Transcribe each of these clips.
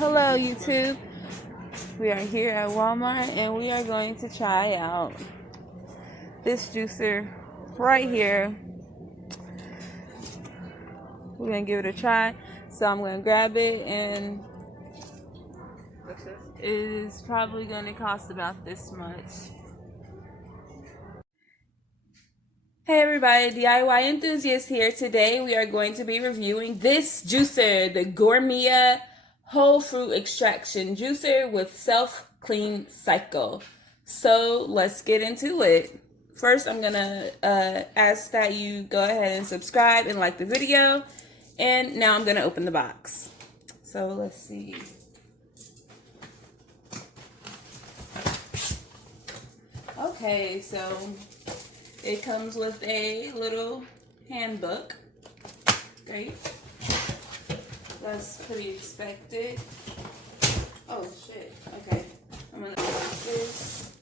Hello YouTube. We are here at Walmart and we are going to try out this juicer right here. We're going to give it a try. So I'm going to grab it and it is probably going to cost about this much. Hey everybody, DIY enthusiast here. Today we are going to be reviewing this juicer, the Gourmia whole fruit extraction juicer with self-clean cycle. So let's get into it. First, I'm gonna ask that you go ahead and subscribe and like the video. And now I'm gonna open the box. So let's see. Okay, so it comes with a little handbook. Great. That's pretty expected. Oh shit. Okay. I'm gonna open this.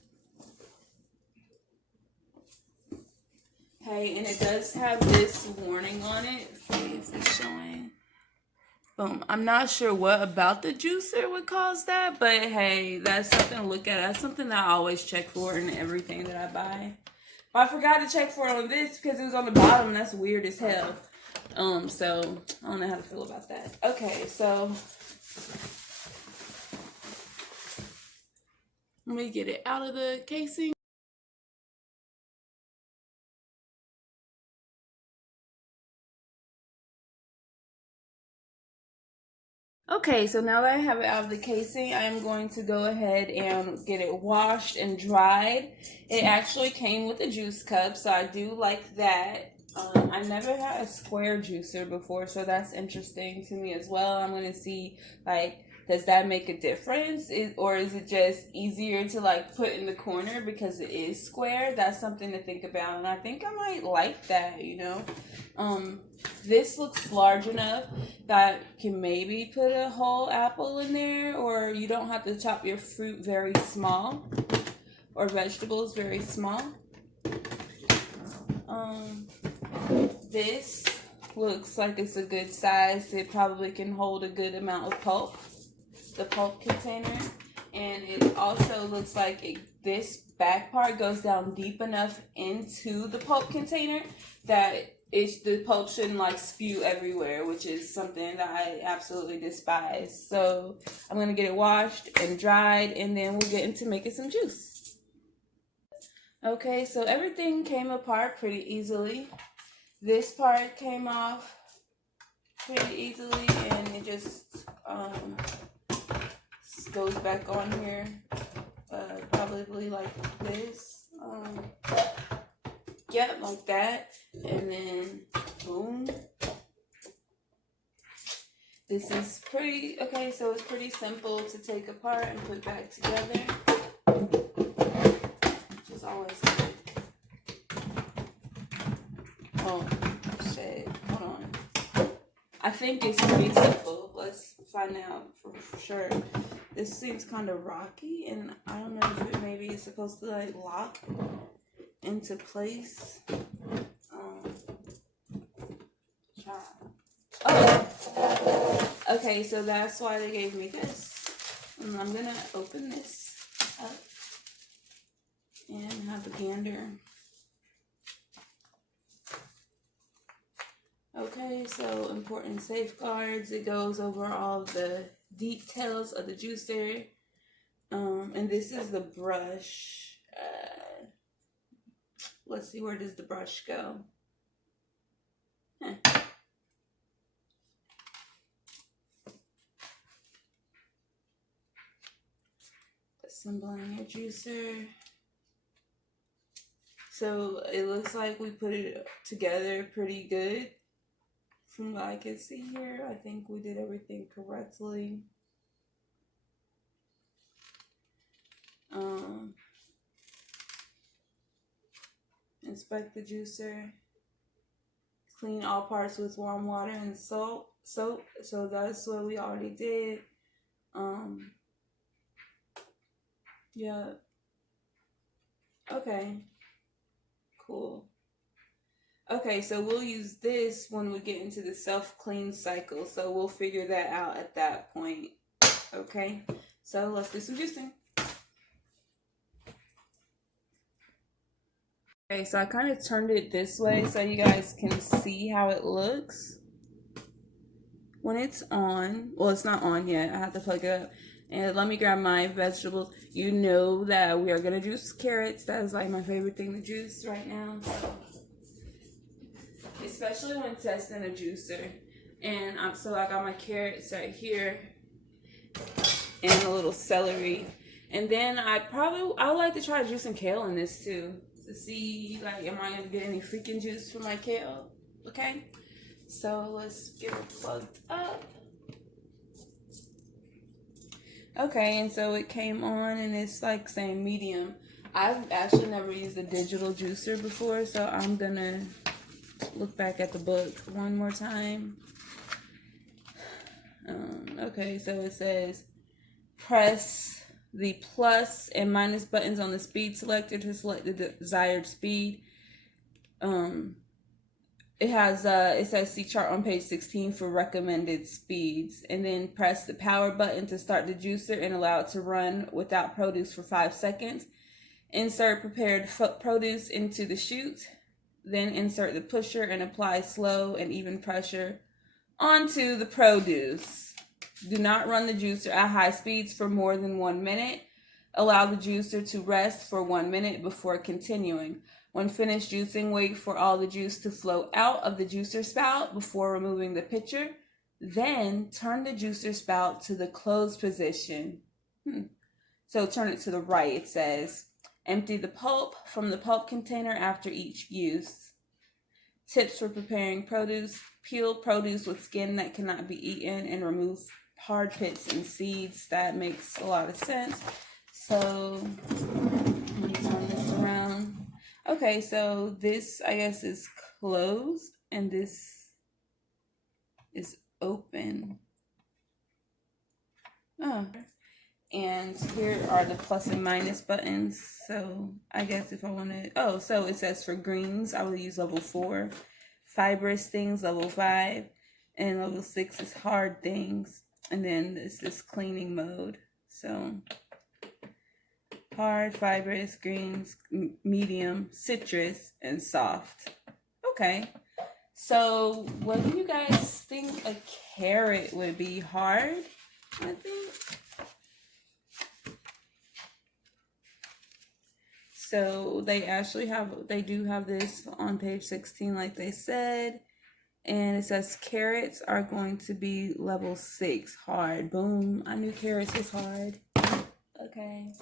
Okay, and it does have this warning on it. Let's see if it's showing. Boom. I'm not sure what about the juicer would cause that, but hey, that's something to look at. That's something that I always check for in everything that I buy. But I forgot to check for it on this because it was on the bottom. That's weird as hell. So I don't know how to feel about that. Okay, so let me get it out of the casing. Okay, so now that I have it out of the casing, I'm going to go ahead and get it washed and dried. It actually came with a juice cup, so I do like that. I never had a square juicer before, so that's interesting to me as well. I'm going to see, like, does that make a difference? Or is it just easier to, like, put in the corner because it is square? That's something to think about, and I think I might like that, you know? This looks large enough that you can maybe put a whole apple in there, or you don't have to chop your fruit very small, or vegetables very small. This looks like it's a good size. It probably can hold a good amount of pulp, the pulp container. And it also looks like this back part goes down deep enough into the pulp container that the pulp shouldn't like spew everywhere, which is something that I absolutely despise. So I'm going to get it washed and dried, and then we'll get into making some juice. Okay, so everything came apart pretty easily. This part came off pretty easily, and it just goes back on here, probably like this. Yep, like that, and then boom. This is pretty, okay, so it's pretty simple to take apart and put back together, which is always good. Oh, shit, hold on. I think it's pretty simple. Let's find out for sure. This seems kind of rocky, and I don't know if maybe it's supposed to like lock into place. Oh, okay, so that's why they gave me this. And I'm gonna open this up and have a gander. Okay, so important safeguards. It goes over all the details of the juicer. And this is the brush. Let's see, where does the brush go? Assembling your juicer. So it looks like we put it together pretty good. From what I can see here, I think we did everything correctly. Inspect the juicer. Clean all parts with warm water and soap. So that's what we already did. Yeah. Okay. Cool. Okay, so we'll use this when we get into the self-clean cycle. So we'll figure that out at that point. Okay, so let's do some juicing. Okay, so I kind of turned it this way so you guys can see how it looks when it's on. Well, it's not on yet. I have to plug it up. And let me grab my vegetables. You know that we are going to juice carrots. That is like my favorite thing to juice right now. Especially when testing a juicer. And so I got my carrots right here. And a little celery. And then I would like to try juicing kale in this too. To see, like, am I going to get any freaking juice from my kale? Okay. So let's get it plugged up. Okay, and so it came on and it's like saying medium. I've actually never used a digital juicer before, so I'm gonna look back at the book one more time. Okay, so it says press the plus and minus buttons on the speed selector to select the desired speed. It says see chart on page 16 for recommended speeds, and then press the power button to start the juicer and allow it to run without produce for 5 seconds. Insert prepared produce into the chute, then insert the pusher and apply slow and even pressure onto the produce. Do not run the juicer at high speeds for more than 1 minute. Allow the juicer to rest for 1 minute before continuing. When finished juicing, wait for all the juice to flow out of the juicer spout before removing the pitcher. Then turn the juicer spout to the closed position. So turn it to the right, it says. Empty the pulp from the pulp container after each use. Tips for preparing produce. Peel produce with skin that cannot be eaten and remove hard pits and seeds. That makes a lot of sense. So let me turn this around. Okay, so this, I guess, is closed, and this is open. Oh, and here are the plus and minus buttons. So I guess if I want to, so it says for greens, I will use level 4. Fibrous things, level 5. And level 6 is hard things. And then this cleaning mode. So hard, fibrous, greens, medium, citrus, and soft. Okay. So what do you guys think a carrot would be? Hard, I think. So they do have this on page 16 like they said. And it says carrots are going to be level 6, hard. Boom, I knew carrots was hard. Okay.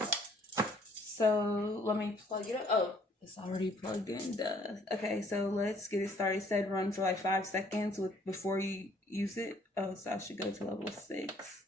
So let me plug it up. Oh, it's already plugged in. Duh. Okay, so let's get it started. It said run for like 5 seconds before you use it. Oh, so I should go to level 6.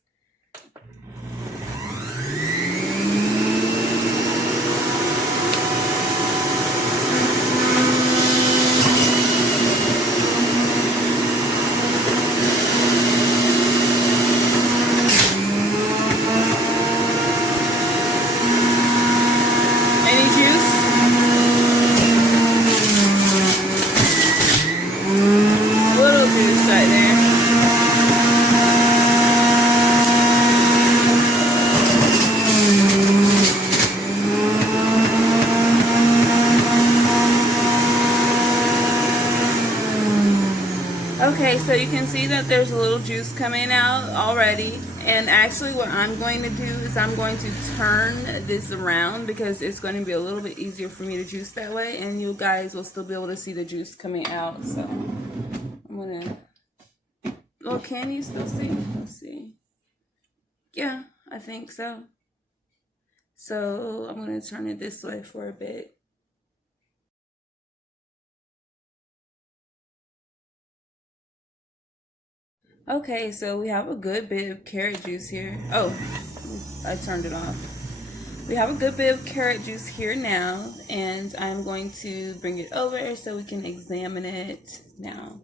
Okay, so you can see that there's a little juice coming out already. And actually what I'm going to do is I'm going to turn this around because it's going to be a little bit easier for me to juice that way. And you guys will still be able to see the juice coming out. So I'm going to... Well, can you still see? Let's see. Yeah, I think so. So I'm going to turn it this way for a bit. Okay, so we have a good bit of carrot juice here. Oh, I turned it off. We have a good bit of carrot juice here now, and I'm going to bring it over so we can examine it now.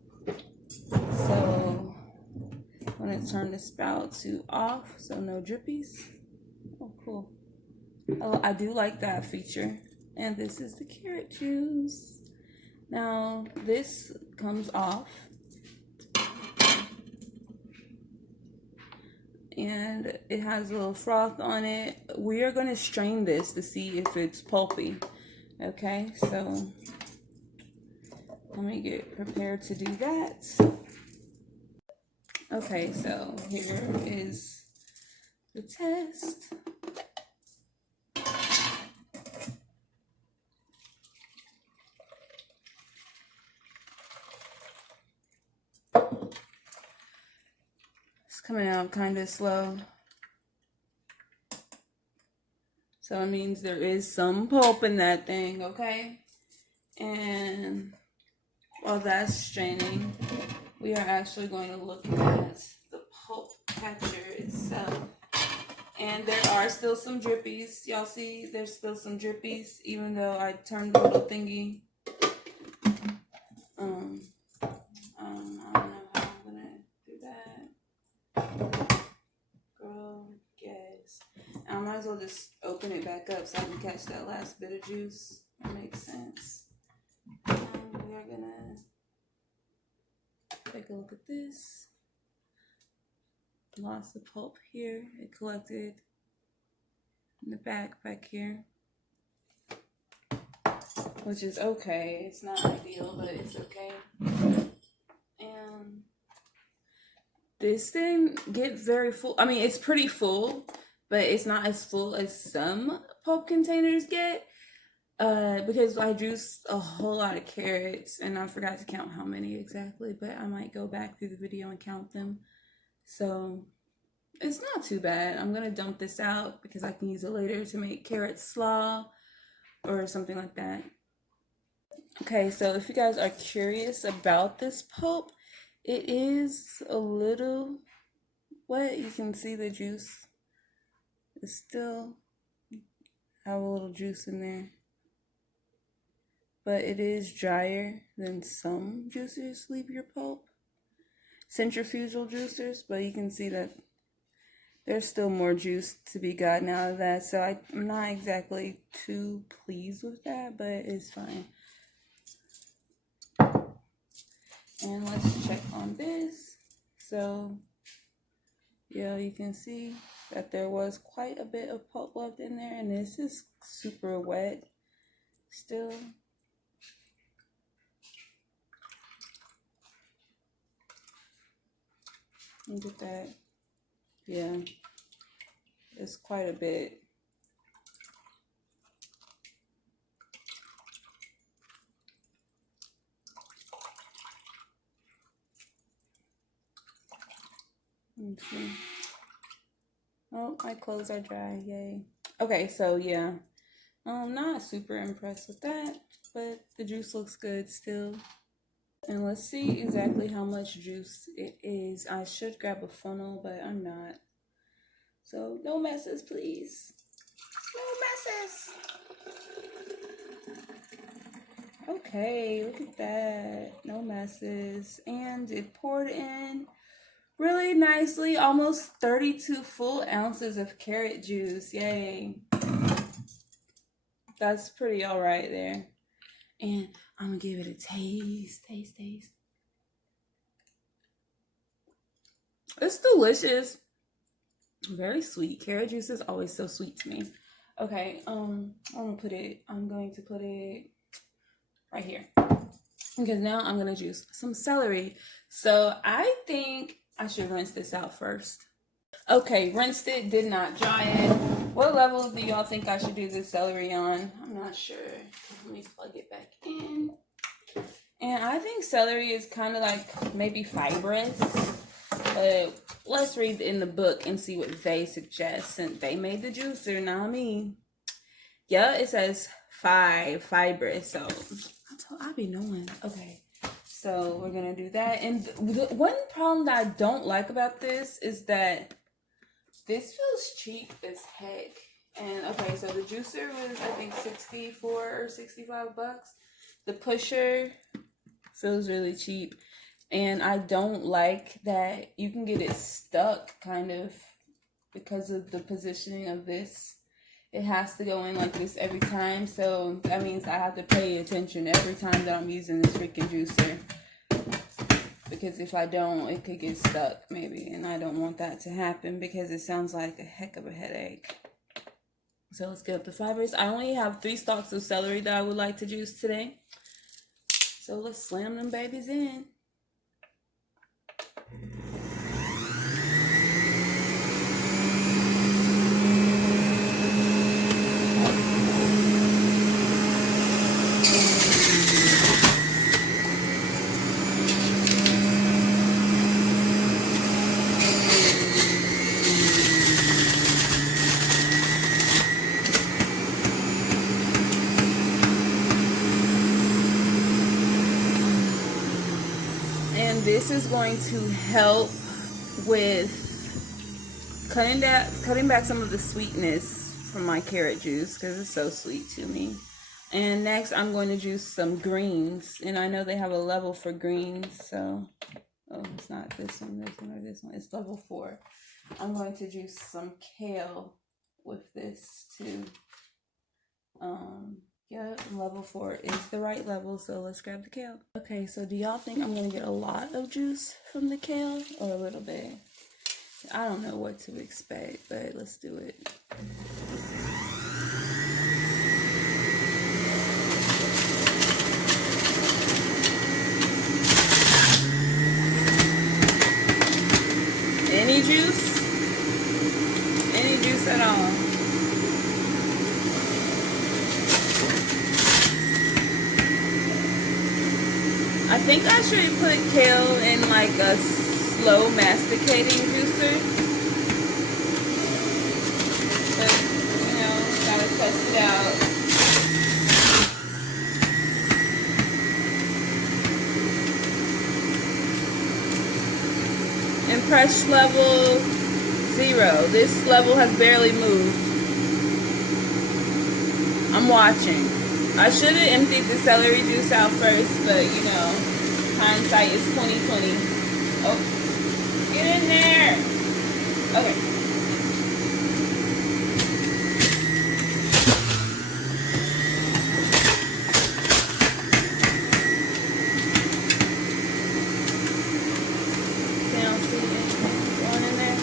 So I'm going to turn the spout to off so no drippies. Oh, cool. Oh, I do like that feature. And this is the carrot juice. Now, this comes off. and it has a little froth on it. We are going to strain this to see if it's pulpy. Okay, so let me get prepared to do that. Okay, so here is the test. It's coming out kind of slow. So it means there is some pulp in that thing, okay? And while that's straining, we are actually going to look at the pulp catcher itself. And there are still some drippies. Y'all see there's still some drippies, even though I turned the little thingy. I don't know how I'm gonna do that. Girl, yes. I might as well just open it back up so I can catch that last bit of juice. That makes sense. And we are gonna take a look at this. Lots of pulp here. It collected in the back here, which is okay. It's not ideal, but it's okay. And this thing gets very full. I mean, it's pretty full, but it's not as full as some pulp containers get. Because I juiced a whole lot of carrots, and I forgot to count how many exactly, but I might go back through the video and count them. So it's not too bad. I'm gonna dump this out because I can use it later to make carrot slaw or something like that. Okay, so if you guys are curious about this pulp, it is a little wet. You can see the juice. It's still have a little juice in there. But it is drier than some juicers leave your pulp. Centrifugal juicers, but you can see that there's still more juice to be gotten out of that. So I'm not exactly too pleased with that, but it's fine. And let's check on this. So, yeah, you can see that there was quite a bit of pulp left in there, and this is super wet still. Look at that. Yeah, it's quite a bit. Let's see. Oh, my clothes are dry. Yay. Okay, so yeah, I'm not super impressed with that, but the juice looks good still. And let's see exactly how much juice it is. I should grab a funnel, but I'm not. So no messes, please. No messes. Okay, look at that. No messes. And it poured in really nicely. Almost 32 full ounces of carrot juice. Yay. That's pretty all right there. And I'm gonna give it a taste. Taste. It's delicious. Very sweet. Carrot juice is always so sweet to me. Okay, I'm going to put it right here. Because now I'm gonna juice some celery. So I think I should rinse this out first. Okay, rinsed it, did not dry it. What level do y'all think I should do the celery on? I'm not sure. Let me plug it back in. And I think celery is kind of like maybe fibrous. Let's read in the book and see what they suggest, since they made the juicer, not me. Yeah, it says fibrous, so I'll be knowing. Okay, so we're gonna do that. And the one problem that I don't like about this is that this feels cheap as heck. And okay, so the juicer was I think 64 or 65 bucks. The pusher feels really cheap. And I don't like that you can get it stuck kind of because of the positioning of this. It has to go in like this every time. So that means I have to pay attention every time that I'm using this freaking juicer. because if I don't, it could get stuck maybe, and I don't want that to happen because it sounds like a heck of a headache. So let's get up the fibers. I only have 3 stalks of celery that I would like to juice today. So let's slam them babies in. This is going to help with cutting back some of the sweetness from my carrot juice because it's so sweet to me. And next I'm going to juice some greens, and I know they have a level for greens, so it's not this one, or this one. It's level 4. I'm going to juice some kale with this too. Yeah, level 4 is the right level, so let's grab the kale. Okay, so do y'all think I'm gonna get a lot of juice from the kale or a little bit? I don't know what to expect, but let's do it. Any juice? Any juice at all? I think I should put kale in like a slow masticating juicer. But, you know, gotta test it out. And press level 0. This level has barely moved. I'm watching. I should have emptied the celery juice out first, but you know, hindsight is 20/20. Oh, get in there. Okay. Now see anything going in there?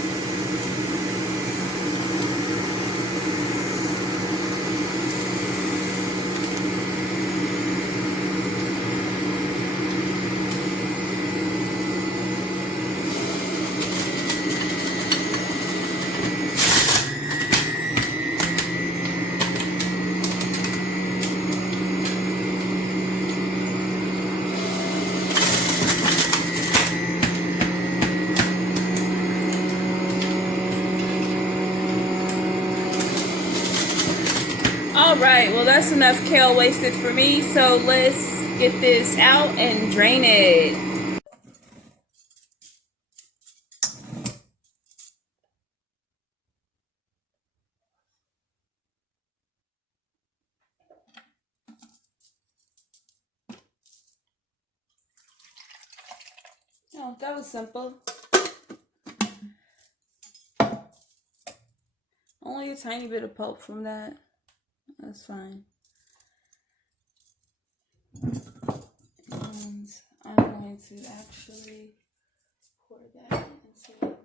Alright, well that's enough kale wasted for me, so let's get this out and drain it. Oh, that was simple. Only a tiny bit of pulp from that. That's fine. And I'm going to actually pour that into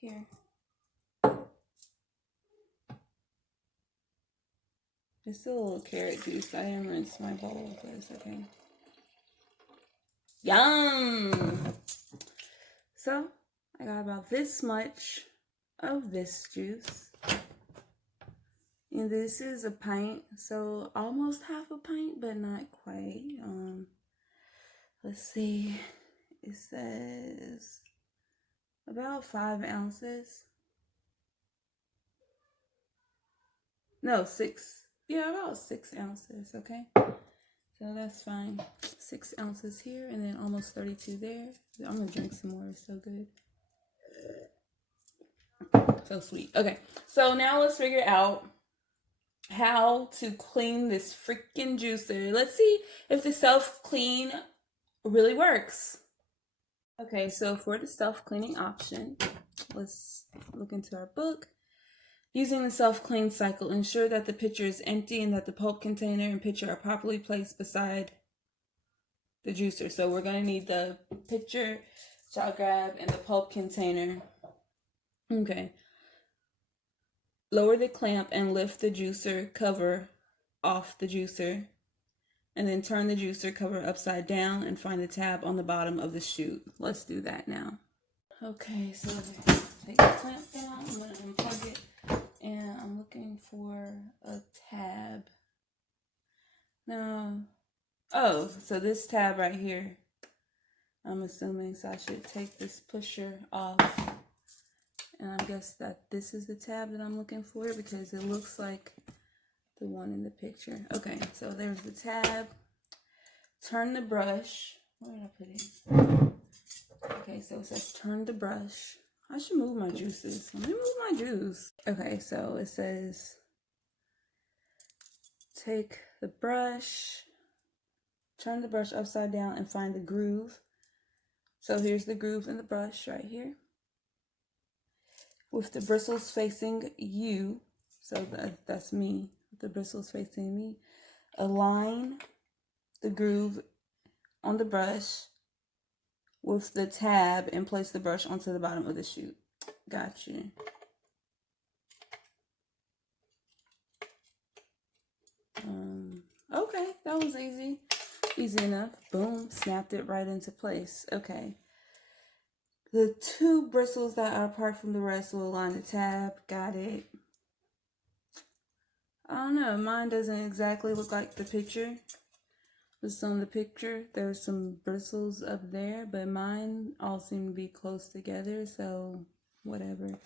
here. It's still a little carrot juice. I didn't rinse my bowl, but it's okay. Yum! So, I got about this much of this juice. And this is a pint, so almost half a pint, but not quite. Let's see. It says about 5 ounces. No, 6. Yeah, about 6 ounces, okay? So that's fine. 6 ounces here, and then almost 32 there. I'm gonna drink some more, it's so good. So sweet. Okay, so now let's figure out how to clean this freaking juicer. Let's see if the self-clean really works. Okay, so for the self-cleaning option, let's look into our book. Using the self-clean cycle, ensure that the pitcher is empty and that the pulp container and pitcher are properly placed beside the juicer. So we're going to need the pitcher, which I'll grab, and the pulp container. Okay. Lower the clamp and lift the juicer cover off the juicer. And then turn the juicer cover upside down and find the tab on the bottom of the chute. Let's do that now. Okay, so take the clamp down. I'm going to unplug it. And I'm looking for a tab. No. Oh, so this tab right here. I'm assuming, so I should take this pusher off. And I guess that this is the tab that I'm looking for because it looks like the one in the picture. Okay, so there's the tab. Turn the brush. Where did I put it? Okay, so it says turn the brush. I should move my juices. Let me move my juice. Okay, so it says take the brush, turn the brush upside down and find the groove. So here's the groove in the brush right here. With the bristles facing you, so that's me. The bristles facing me. Align the groove on the brush with the tab and place the brush onto the bottom of the chute. Gotcha. Okay, that was easy. Easy enough. Boom, snapped it right into place. Okay. The two bristles that are apart from the rest will align the tab. Got it. I don't know, mine doesn't exactly look like the picture. Just on the picture, there's some bristles up there, but mine all seem to be close together, so whatever.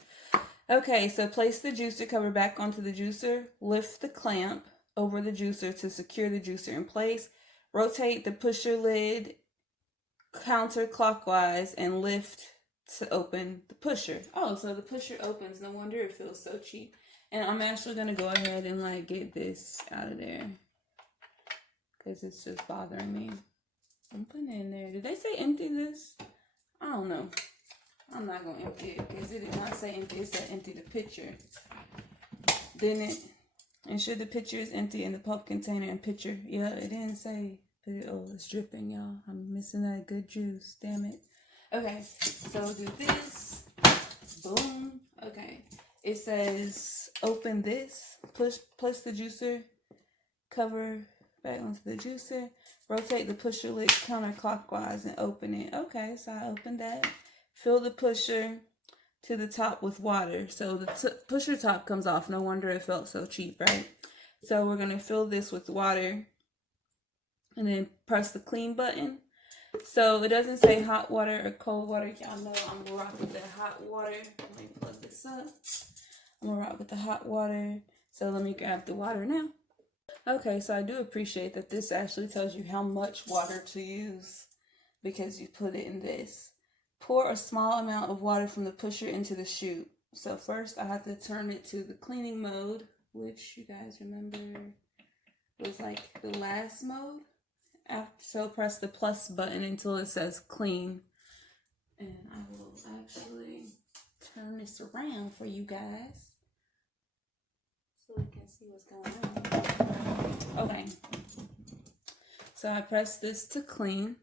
Okay, so place the juicer cover back onto the juicer. Lift the clamp over the juicer to secure the juicer in place. Rotate the pusher lid counterclockwise and lift to open the pusher. Oh, so the pusher opens. No wonder it feels so cheap. And I'm actually going to go ahead and like get this out of there because it's just bothering me. I'm putting it in there. Did they say empty this? I don't know. I'm not going to empty it because it did not say empty. It said empty the pitcher. Didn't it? Ensure the pitcher is empty in the pulp container and pitcher. Yeah, it didn't say. Oh, it's dripping, y'all. I'm missing that good juice. Damn it. Okay, so do this. Boom. Okay. It says open this. Place the juicer cover back onto the juicer. Rotate the pusher lid counterclockwise and open it. Okay, so I opened that. Fill the pusher to the top with water. So the pusher top comes off. No wonder it felt so cheap, right? So we're going to fill this with water and then press the clean button. So it doesn't say hot water or cold water. Y'all know I'm going to rock with the hot water. Let me plug this up. I'm going to rock with the hot water. So let me grab the water now. Okay, so I do appreciate that this actually tells you how much water to use because you put it in this. Pour a small amount of water from the pusher into the chute. So first I have to turn it to the cleaning mode, which you guys remember was like the last mode. So press the plus button until it says clean. And I will actually turn this around for you guys so we can see what's going on. Okay. So I pressed this to clean,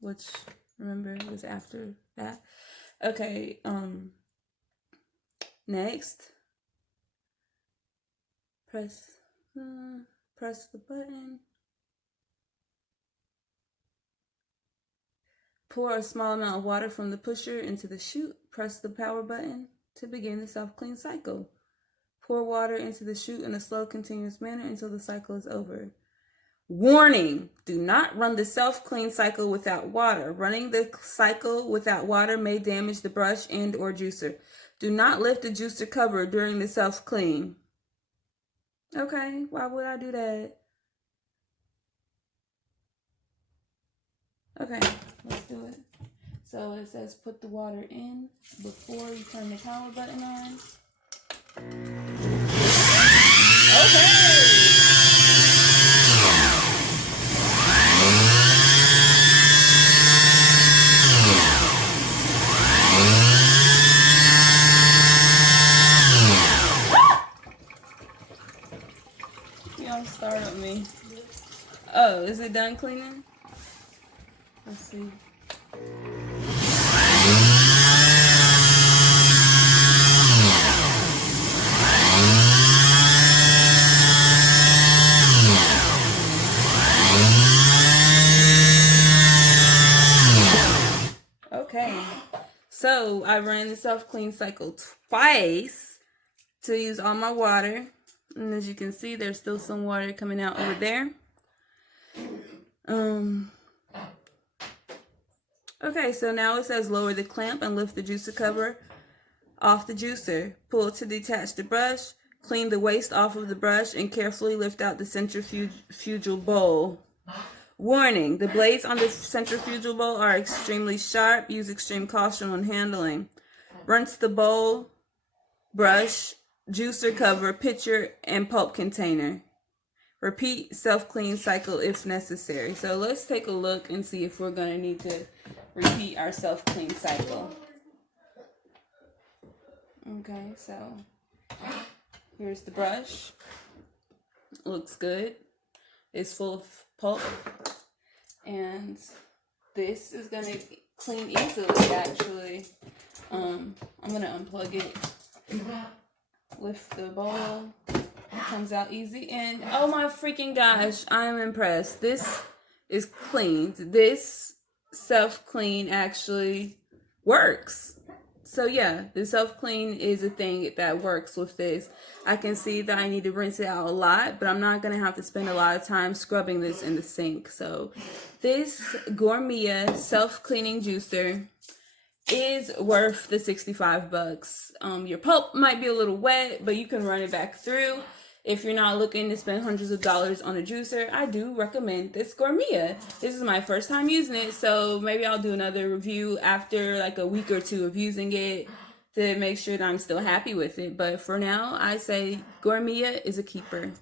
which remember it was after that. Okay, next press the button. Pour a small amount of water from the pusher into the chute. Press the power button to begin the self-clean cycle. Pour water into the chute in a slow, continuous manner until the cycle is over. Warning! Do not run the self-clean cycle without water. Running the cycle without water may damage the brush and or juicer. Do not lift the juicer cover during the self-clean. Okay, why would I do that? Okay, let's do it. So it says put the water in before you turn the power button on. Okay. You don't start with me. Oh, is it done cleaning? Let's see. Okay, so I ran the self-clean cycle twice to use all my water. And as you can see, there's still some water coming out over there. Okay, so now it says lower the clamp and lift the juicer cover off the juicer. Pull to detach the brush. Clean the waste off of the brush and carefully lift out the centrifugal bowl. Warning, the blades on the centrifugal bowl are extremely sharp. Use extreme caution when handling. Rinse the bowl, brush, juicer cover, pitcher, and pulp container. Repeat self-clean cycle if necessary. So let's take a look and see if we're going to need to repeat our self-clean cycle. Okay, so here's the brush. Looks good. It's full of pulp. And this is going to clean easily, actually. I'm going to unplug it. Lift the bowl. It comes out easy. And oh my freaking gosh, I'm impressed. This is cleaned. This self-clean actually works. So yeah, the self-clean is a thing that works with this. I can see that I need to rinse it out a lot, but I'm not going to have to spend a lot of time scrubbing this in the sink. So this Gourmia self-cleaning juicer is worth the 65 bucks. Your pulp might be a little wet, but you can run it back through. If you're not looking to spend hundreds of dollars on a juicer, I do recommend this Gourmia. This is my first time using it, so maybe I'll do another review after like a week or two of using it to make sure that I'm still happy with it. But for now, I say Gourmia is a keeper.